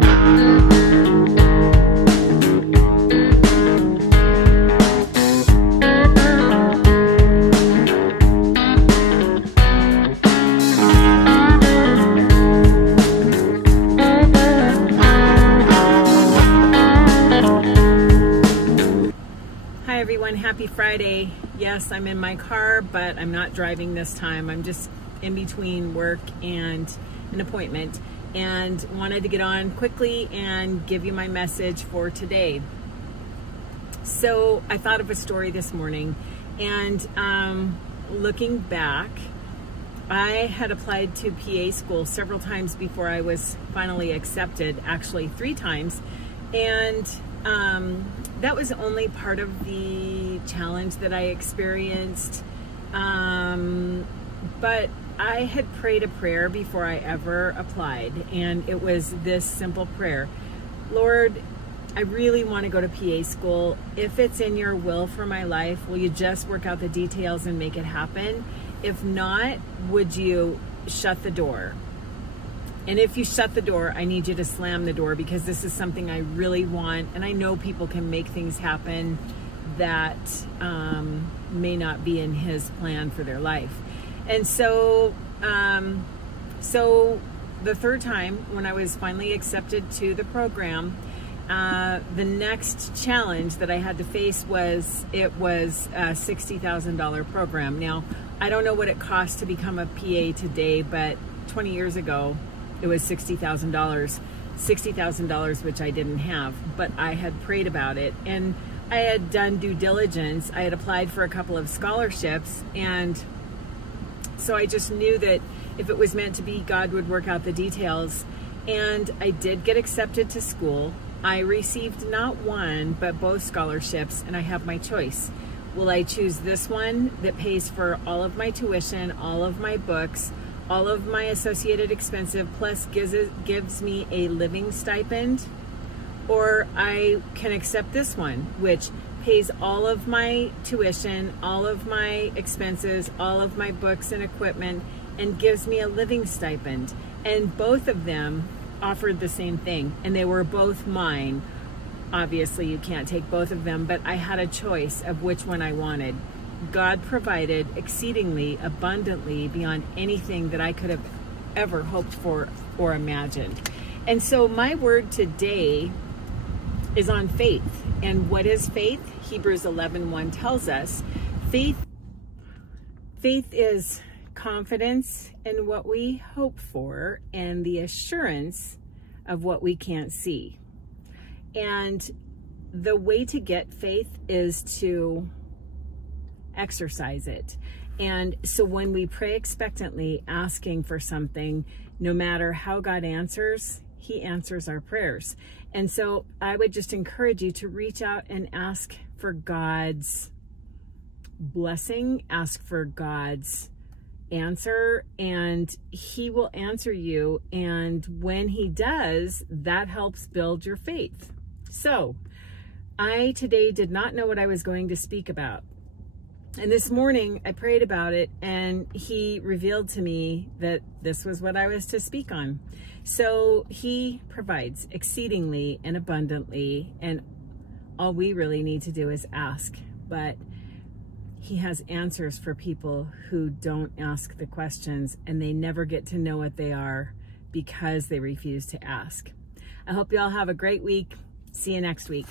Hi everyone, happy Friday. Yes, I'm in my car, but I'm not driving this time. I'm just in between work and an appointment, and wanted to get on quickly and give you my message for today. So I thought of a story this morning, and looking back, I had applied to PA school several times before I was finally accepted, actually 3 times, and that was only part of the challenge that I experienced, but I had prayed a prayer before I ever applied, and it was this simple prayer: Lord, I really want to go to PA school. If it's in your will for my life, will you just work out the details and make it happen? If not, would you shut the door? And if you shut the door, I need you to slam the door, because this is something I really want, and I know people can make things happen that may not be in His plan for their life. And so, so the 3rd time, when I was finally accepted to the program, the next challenge that I had to face was, it was a $60,000 program. Now, I don't know what it costs to become a PA today, but 20 years ago, it was $60,000, which I didn't have, but I had prayed about it, and I had done due diligence. I had applied for a couple of scholarships, and so I just knew that if it was meant to be, God would work out the details. And I did get accepted to school. I received not one, but both scholarships, and I have my choice. Will I choose this one that pays for all of my tuition, all of my books, all of my associated expenses, plus gives me a living stipend? Or I can accept this one, which pays all of my tuition, all of my expenses, all of my books and equipment, and gives me a living stipend. And both of them offered the same thing, and they were both mine. Obviously, you can't take both of them, but I had a choice of which one I wanted. God provided exceedingly abundantly beyond anything that I could have ever hoped for or imagined. And so my word today is on faith. And what is faith? Hebrews 11:1 tells us faith is confidence in what we hope for and the assurance of what we can't see. And the way to get faith is to exercise it. And so when we pray expectantly, asking for something, no matter how God answers, He answers our prayers. And so I would just encourage you to reach out and ask for God's blessing, ask for God's answer, and He will answer you. And when He does, that helps build your faith. So I today did not know what I was going to speak about. And this morning I prayed about it, and He revealed to me that this was what I was to speak on. So He provides exceedingly and abundantly, and all we really need to do is ask. But He has answers for people who don't ask the questions, and they never get to know what they are because they refuse to ask. I hope you all have a great week. See you next week.